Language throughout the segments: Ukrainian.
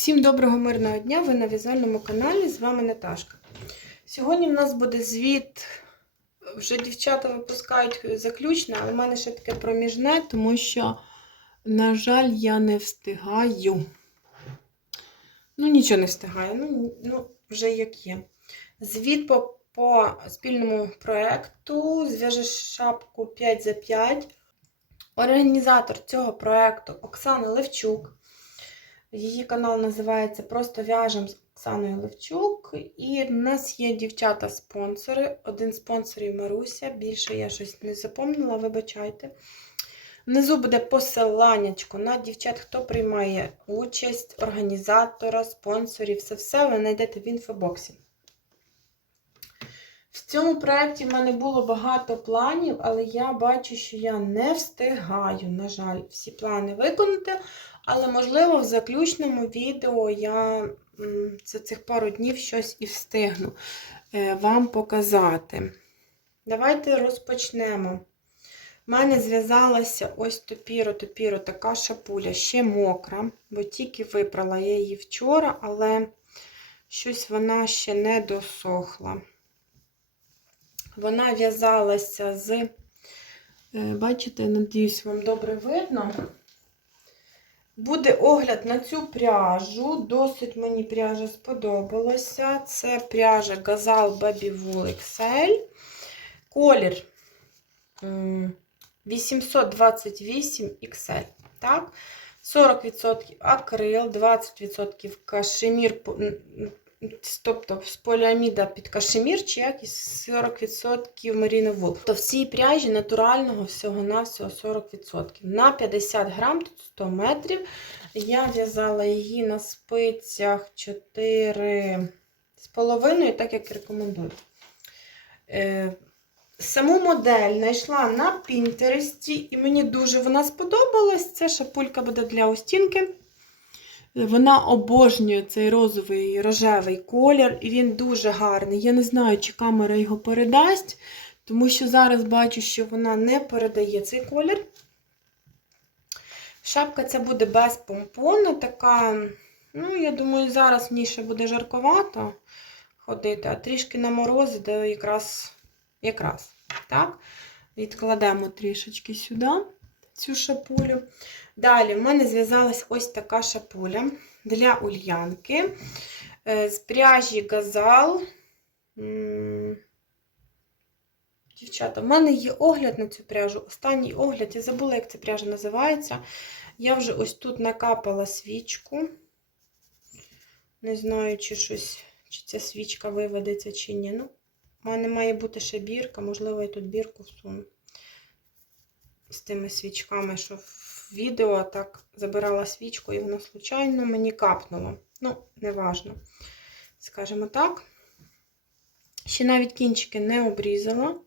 Всім доброго мирного дня! Ви на в'язальному каналі. З вами Наташка. Сьогодні в нас буде звіт. Вже дівчата випускають заключне, але в мене ще таке проміжне, тому що, на жаль, я не встигаю. Ну, нічого не встигаю. Ну, ну вже як є. Звіт по, по спільному проєкту зв'яже шапку 5 за 5. Організатор цього проєкту Оксана Левчук. Її канал називається Просто в'яжем з Оксаною Левчук. І в нас є дівчата-спонсори. Один спонсорів Маруся. Більше я щось не запомнила, вибачайте. Внизу буде посиланнячко на дівчат, хто приймає участь, організатора, спонсорів. Все все ви знайдете в інфобоксі. В цьому проєкті в мене було багато планів, але я бачу, що я не встигаю, на жаль, всі плани виконати. Але, можливо, в заключному відео я за цих пару днів щось і встигну вам показати. Давайте розпочнемо. У мене зв'язалася ось топіро-топіро така шапуля, ще мокра, бо тільки випрала я її вчора, але щось вона ще не досохла. Вона в'язалася з, бачите, надіюсь, вам добре видно. Буде огляд на цю пряжу. Досить мені пряжа сподобалася. Це пряжа Gazal Baby Wool XL. Колір 828 XL. Так? 40% акрил, 20% кашемір, тобто з поліаміда під кашемір, чи якісь 40% меріновул. Тобто в цій пряжі натурального всього-навсього 40%. На 50 грам, тут 100 метрів. Я в'язала її на спицях 4,5, так як рекомендую. Саму модель знайшла на Пінтересті, і мені дуже вона сподобалась. Це шапулька буде для остінки. Вона обожнює цей розовий рожевий колір, і він дуже гарний. Я не знаю, чи камера його передасть, тому що зараз бачу, що вона не передає цей колір. Шапка ця буде без помпону, така, ну, я думаю, зараз в ній ще буде жарковато ходити, а трішки на морози, де якраз, якраз, так, відкладемо трішечки сюди цю шапулю. Далі в мене зв'язалась ось така шапуля для ульянки з пряжі газал. Дівчата, в мене є огляд на цю пряжу. Останній огляд, я забула, як ця пряжа називається. Я вже ось тут накапала свічку. Не знаю, чи щось, чи ця свічка виведеться, чи ні. Ну, в мене має бути ще бірка, можливо, я тут бірку всуну. З тими свічками, що в відео так забирала свічку, і воно, случайно, мені капнуло. Ну, неважно. Скажімо так. Ще навіть кінчики не обрізала.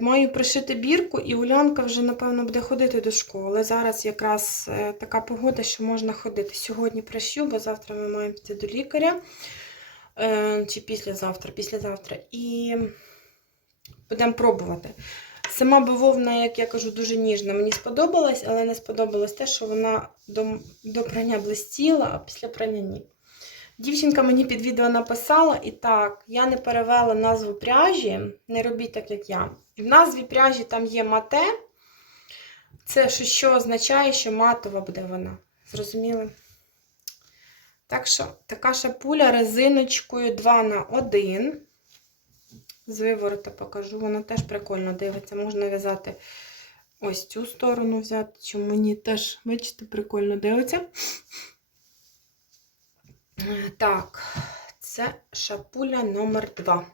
Маю пришити бірку, і Улянка вже, напевно, буде ходити до школи. Зараз якраз така погода, що можна ходити. Сьогодні пришью, бо завтра ми маємо піти до лікаря. Чи післязавтра, післязавтра. І будемо пробувати. Сама бавовна, як я кажу, дуже ніжна. Мені сподобалась, але не сподобалось те, що вона до, до прання блистіла, а після прання ні. Дівчинка мені під відео написала, і так, я не перевела назву пряжі, не робіть так, як я. І в назві пряжі там є мате. Це що, означає, що матова буде вона. Зрозуміли? Так що, така шапуля резиночкою 2 на 1 з виворота покажу, вона теж прикольно дивиться. Можна в'язати ось цю сторону взяти, що мені теж, бачите, прикольно дивиться. Так, це шапуля номер 2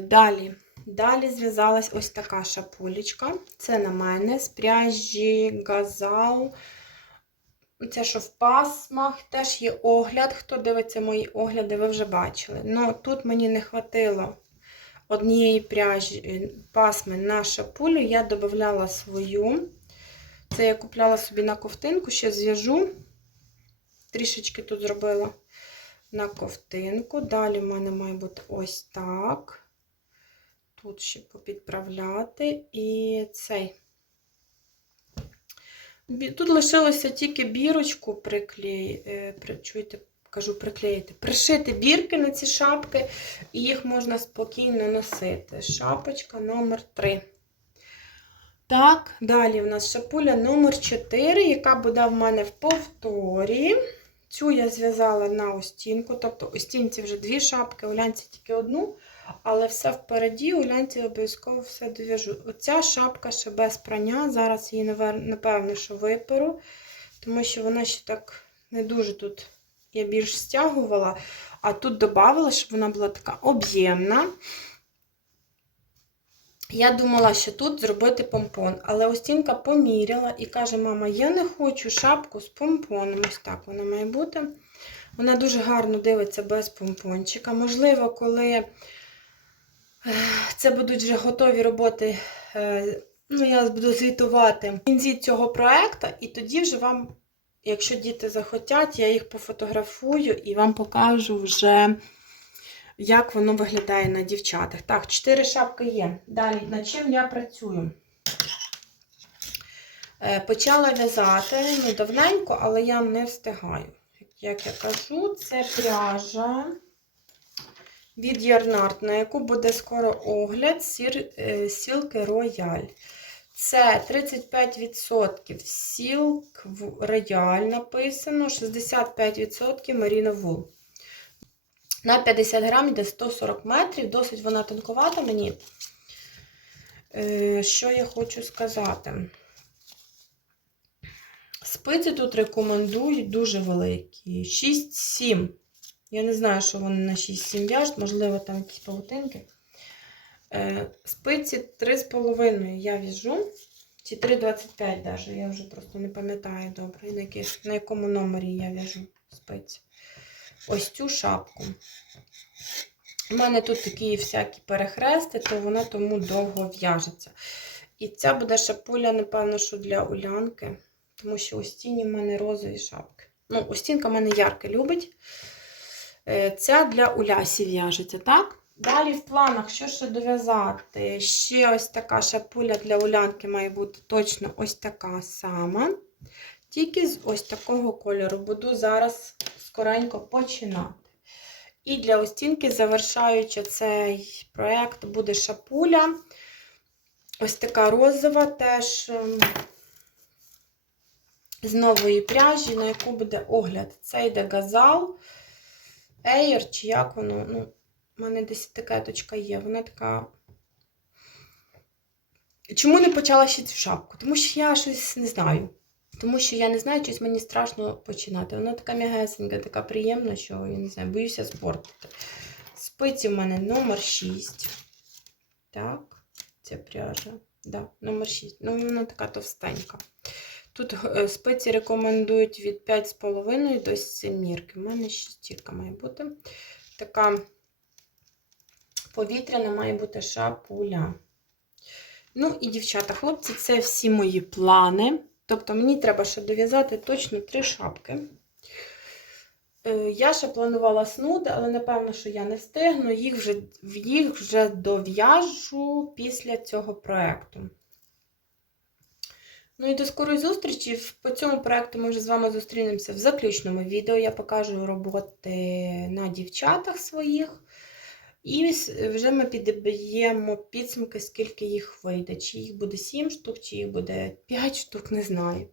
Далі. Далі зв'язалась ось така шапулечка. Це на мене з пряжі газал. Це, що в пасмах, теж є огляд. Хто дивиться мої огляди, ви вже бачили. Ну, тут мені не хватило однієї пряжі пасми на шапулю. Я додавала свою. Це я купляла собі на ковтинку, ще зв'яжу. Трішечки тут зробила на ковтинку. Далі в мене має бути ось так. Тут ще попідправляти. І цей. Тут лишилося тільки бірочку приклеї, е, чуєте, кажу приклеїти, пришити бірки на ці шапки, і їх можна спокійно носити. Шапочка номер 3. Так, далі в нас шапуля номер 4, яка буде в мене в повторі. Цю я зв'язала на остінку, тобто у стінці вже дві шапки, у лянці тільки одну, але все впереді, у лянці обов'язково все дов'яжу. Оця шапка ще без прання. Зараз її, напевно, що виперу, тому що вона ще так не дуже тут я більш стягувала, а тут додавала, щоб вона була така об'ємна. Я думала, що тут зробити помпон, але Остінка поміряла і каже: мама, я не хочу шапку з помпоном. Ось так вона має бути. Вона дуже гарно дивиться без помпончика. Можливо, коли це будуть вже готові роботи, е, ну, я буду звітувати в кінці цього проекту, і тоді вже вам, якщо діти захотять, я їх пофотографую і вам покажу вже як воно виглядає на дівчатах. Так, 4 шапки є. Далі, над чим я працюю? Е, Почала в'язати ну, давненько, але я не встигаю. Як я кажу, це пряжа від Ярнард, на яку буде скоро огляд сір, е, сілки Рояль. Це 35% сілк Рояль написано, 65% Merino Wool. На 50 грам йде 140 метрів, досить вона тонковата мені. Е, Що я хочу сказати? Спиці тут рекомендують дуже великі. 6-7. Я не знаю, що вони на 6-7 в'яжуть, можливо, там якісь павутинки. Е, Спиці 3,5 я в'яжу. Чи 3,25 навіть, я вже просто не пам'ятаю добре, на, на якому номері я в'яжу спиці ось цю шапку. У мене тут такі всякі перехрести, то вона тому довго в'яжеться. І ця буде шапуля, напевно, що для улянки, тому що у стіні в мене розові шапки. Ну, Устінка в мене ярко любить. Е, Ця для Улясі в'яжеться, так? Далі в планах, що ще дов'язати? Ще ось така шапуля для улянки має бути точно ось така сама. Тільки з ось такого кольору. Буду зараз скоренько починати. І для остінки, завершаючи цей проєкт, буде шапуля. Ось така розова, теж ем, з нової пряжі, на яку буде огляд. Це йде газал, Ейр, чи як воно. Ну, У мене десь етикеточка є. Вона така. Чому не почала ще цю шапку? Тому що я щось не знаю. Тому що я не знаю, щось мені страшно починати. Вона така м'ягесенька, така приємна, що я не знаю, боюся спортити. Спиці в мене номер 6. Так, це пряжа. Да, номер 6. Ну, вона така товстенька. Тут е, спиці рекомендують від 5,5 до 7 мірки. У мене шістірка має бути. Така повітряна має бути шапуля. Ну і, дівчата, хлопці, це всі мої плани. Тобто мені треба ще дов'язати точно три шапки. Е, Я ще планувала снуди, але напевно, що я не встигну. Їх вже, їх вже дов'яжу після цього проєкту. Ну і до скорої зустрічі. По цьому проєкту ми вже з вами зустрінемося в заключному відео. Я покажу роботи на дівчатах своїх. І вже ми підб'ємо підсумки, скільки їх вийде. Чи їх буде 7 штук, чи їх буде 5 штук, не знаю.